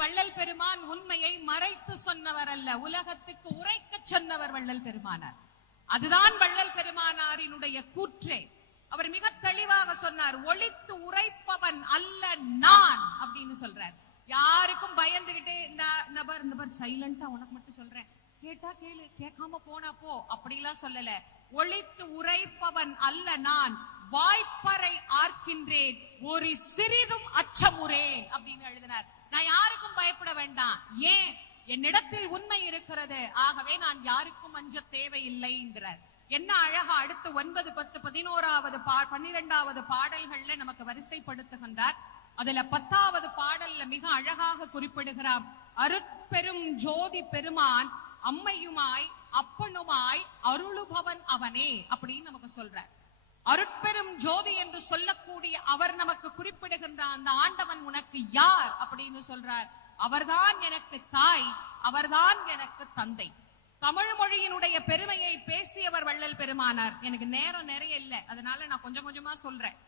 வள்ளல் பெருமான் உண்மையை மறைத்து சொன்னவர் அல்ல, உலகத்துக்கு உரைக்க சொன்னவர் வள்ளல் பெருமானார். அதுதான் வள்ளல் பெருமானாரினுடைய கூற்றே. அவர் மிக தெளிவாக சொன்னார், ஒளித்து உரைப்பவன் அல்ல நான் அப்படின்னு சொல்றார். யாருக்கும் பயந்துகிட்டே இந்த பார் சைலண்டா உனக்கு மட்டும் சொல்றேன், கேட்டா கேளு, கேட்காம போனா போ, அப்படிலாம் சொல்லல. ஒளித்து உரைப்பவன் அல்ல நான், வாய்ப்பறை ஆர்க்கின்றேன், ஒரு சிறிதும் அச்சமுறேன் அப்படின்னு எழுதினார். நான் யாருக்கும் பயப்பட வேண்டாம், ஏன் என்னிடத்தில் உண்மை இருக்கிறது, ஆகவே நான் யாருக்கும் அஞ்ச தேவையில்லை என்கிறார். என்ன அழகா அடுத்து 9, 10, 11வது 12வது பாடல்கள்ல நமக்கு வரிசைப்படுத்துகின்றார். அதுல 10வது பாடல்ல மிக அழகாக குறிப்பிடுகிறார், அருட்பெரும் ஜோதி பெருமான் அம்மையுமாய் அப்பனுமாய் அருளுபவன் அவனே அப்படின்னு நமக்கு சொல்றார். அருட்பெரும் ஜோதி என்று சொல்லக்கூடிய அவர் நமக்கு குறிப்பிடுகின்ற அந்த ஆண்டவன் உனக்கு யார் அப்படின்னு சொல்றார். அவர்தான் எனக்கு தாய், அவர்தான் எனக்கு தந்தை. தமிழ் மொழியினுடைய பெருமையை பேசியவர் வள்ளல் பெருமானார். எனக்கு நேரம் நிறைய இல்லை, அதனால நான் கொஞ்சம் கொஞ்சமா சொல்றேன்.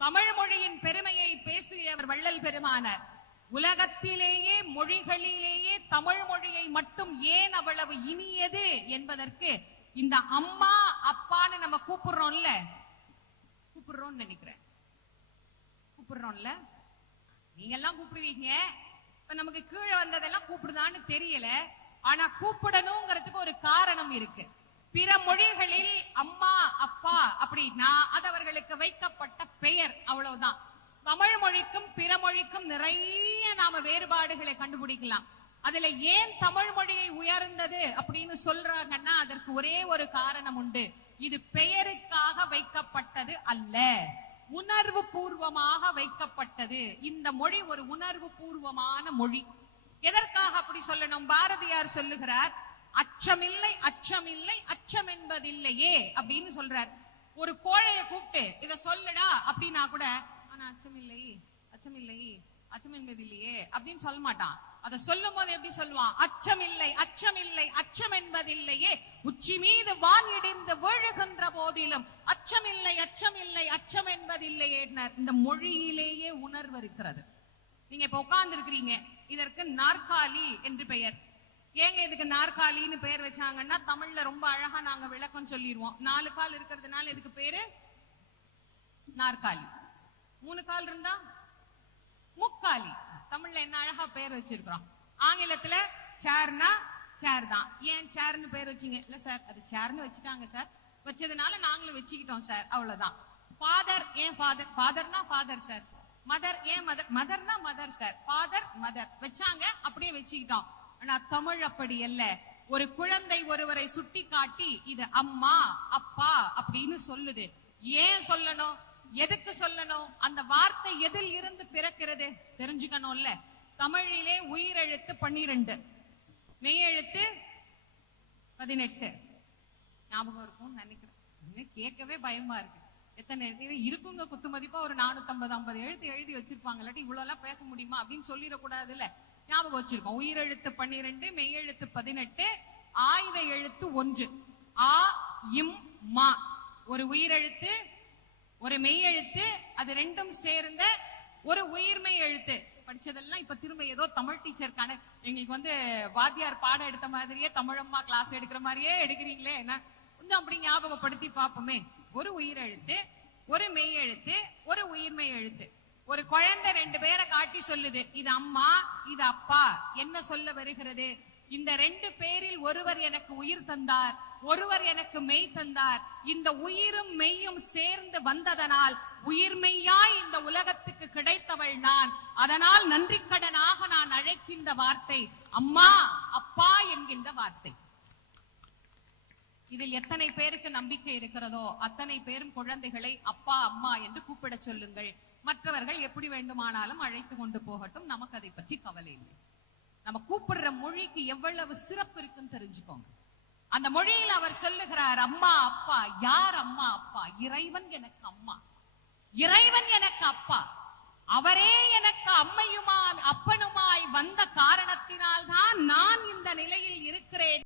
தமிழ் மொழியின் பெருமையை பேசியவர் வள்ளல் பெருமானார். உலகத்திலேயே மொழிகளிலேயே தமிழ் மொழியை மட்டும் ஏன் அவ்வளவு இனியது என்பதற்கு இந்த அம்மா அப்பான்னு நம்ம கூப்பிடுறோம்ல, கூப்பிடுறோம்னு நினைக்கிறேன், கூப்பிடுறோம்ல, நீங்க எல்லாம் கூப்பிடுவீங்க. இப்ப நமக்கு கீழே வந்ததெல்லாம் கூப்பிடுதான்னு தெரியல, ஆனா கூப்பிடணுங்கிறதுக்கு ஒரு காரணம் இருக்கு. பிற மொழிகளில் அம்மா அப்பா அப்படின்னா அது அவர்களுக்கு வைக்கப்பட்ட பெயர், அவ்வளவுதான். தமிழ் மொழிக்கும் பிற மொழிக்கும் நிறைய நாம வேறுபாடுகளை கண்டுபிடிக்கலாம். அதுல ஏன் தமிழ் மொழியை உயர்ந்தது அப்படின்னு சொல்றாங்கன்னா அதற்கு ஒரே ஒரு காரணம் உண்டு. இது பெயருக்காக வைக்கப்பட்டது அல்ல, உணர்வு பூர்வமாக வைக்கப்பட்டது. இந்த மொழி ஒரு உணர்வு பூர்வமான மொழி. எதற்காக அப்படி சொல்லணும்? பாரதியார் சொல்லுகிறார், அச்சமில்லை அச்சமில்லை அச்சம் என்பதில்லையே அப்படின்னு சொல்றார். ஒரு கோழைய கூப்பிட்டு இத சொல்லுடா அப்படின்னா கூட ஆனா அச்சமில்லை அச்சமில்லை அச்சம் என்பதில்லையே அப்படின்னு சொல்ல மாட்டான். அதை சொல்லும் போது எப்படி சொல்லுவான்? அச்சமில்லை அச்சமில்லை அச்சம் என்பதில்லையே, உச்சி மீது வான் இடிந்து விழுகின்ற போதிலும் அச்சமில்லை அச்சமில்லை அச்சம் என்பதில்லையே. இந்த மொழியிலேயே உணர்வு இருக்கிறது. நீங்க இப்ப உட்கார்ந்து இருக்கிறீங்க, இதற்கு நாற்காலி என்று பெயர். ஏங்க இதுக்கு நாற்காலின்னு பெயர் வச்சாங்கன்னா தமிழ்ல ரொம்ப அழகா நாங்க விளக்கம் சொல்லிடுவோம். 4 கால் இருக்கிறதுனால இதுக்கு பேரு நாற்காலி. 3 கால் இருந்தா முக்காலி. தமிழ்ல என்ன அழகா பெயர் வச்சிருக்கிறோம். ஆங்கிலத்துல சேர்னா சேர் தான். ஏன் சேர்னு பெயர் வச்சீங்க? இல்ல சார் அது சேர்னு வச்சுட்டாங்க சார், வச்சதுனால நாங்களும் வச்சுக்கிட்டோம் சார், அவ்வளவுதான். ஃபாதர், ஏன் ஃபாதர்? ஃபாதர்னா ஃபாதர் சார். மதர், ஏன் மதர்? மதர்னா மதர் சார். ஃபாதர் மதர் வச்சாங்க, அப்படியே வச்சுக்கிட்டோம். ஆனா தமிழ் அப்படி அல்ல. ஒரு குழந்தை ஒருவரை சுட்டி காட்டி இது அம்மா அப்பா அப்படின்னு சொல்லுது. ஏன் சொல்லணும்? எதுக்கு சொல்லணும்? அந்த வார்த்தை எதில் இருந்து பிறக்கிறது தெரிஞ்சுக்கணும்ல. தமிழிலே உயிரெழுத்து 12, மெய்யெழுத்து 18. ஞாபகம் இருக்கும் நினைக்கிறேன், கேட்கவே பயமா இருக்கு. எத்தனை இருக்குங்க குத்து மதிப்பா ஒரு 450 எழுத்து எழுதி வச்சிருப்பாங்க. இல்லாட்டி இவ்வளவு எல்லாம் பேச முடியுமா அப்படின்னு சொல்லிடக்கூடாது இல்ல. ஞாபகம் வச்சிருக்கோம். உயிரெழுத்து 12, மெய்யெழுத்து 18, ஆயுத எழுத்து 1. ஆ இம் மா ஒரு உயிரெழுத்து, ஒரு மெய்யெழுத்து, அது ரெண்டும் சேர்ந்த ஒரு உயிர்மை எழுத்து. படிச்சதெல்லாம் இப்ப திரும்ப ஏதோ தமிழ் டீச்சருக்கான எங்களுக்கு வாத்தியார் பாடம் எடுத்த மாதிரியே தமிழம்மா கிளாஸ் எடுக்கிற மாதிரியே எடுக்கிறீங்களே, என்ன கொஞ்சம் அப்படி ஞாபகப்படுத்தி பார்ப்போமே. ஒரு உயிரெழுத்து, ஒரு மெய்யெழுத்து, ஒரு உயிர்மை எழுத்து. ஒரு குழந்தை 2 பேரை காட்டி சொல்லுது, இது அம்மா இது அப்பா. என்ன சொல்ல வருகிறது? இந்த 2 பேரில் ஒருவர் எனக்கு உயிர் தந்தார், ஒருவர் எனக்கு மெய் தந்தார். இந்த உயிரும் மெய்யும் சேர்ந்து வந்ததனால் உயிர்மெய்யாய் இந்த உலகத்துக்கு கிடைத்தவள் நான். அதனால் நன்றிக்கடனாக நான் அழைக்கின்ற வார்த்தை அம்மா அப்பா என்கின்ற வார்த்தை. இதில் எத்தனை பேருக்கு நம்பிக்கை இருக்கிறதோ அத்தனை பேரும் குழந்தைகளை அப்பா அம்மா என்று கூப்பிட சொல்லுங்கள். மற்றவர்கள் எப்படி வேண்டுமானாலும் அழைத்து கொண்டு போகட்டும், நமக்கு அதை பற்றி கவலை இல்லை. நம்ம கூப்பிடுற மொழிக்கு எவ்வளவு சிறப்பு இருக்குன்னு தெரிஞ்சுக்கோங்க. அந்த மொழியில் அவர் சொல்லுகிறார், அம்மா அப்பா. யார் அம்மா அப்பா? இறைவன் எனக்கு அம்மா, இறைவன் எனக்கு அப்பா. அவரே எனக்கு அம்மையுமாய் அப்பனுமாய் வந்த காரணத்தினால் தான் நான் இந்த நிலையில் இருக்கிறேன்.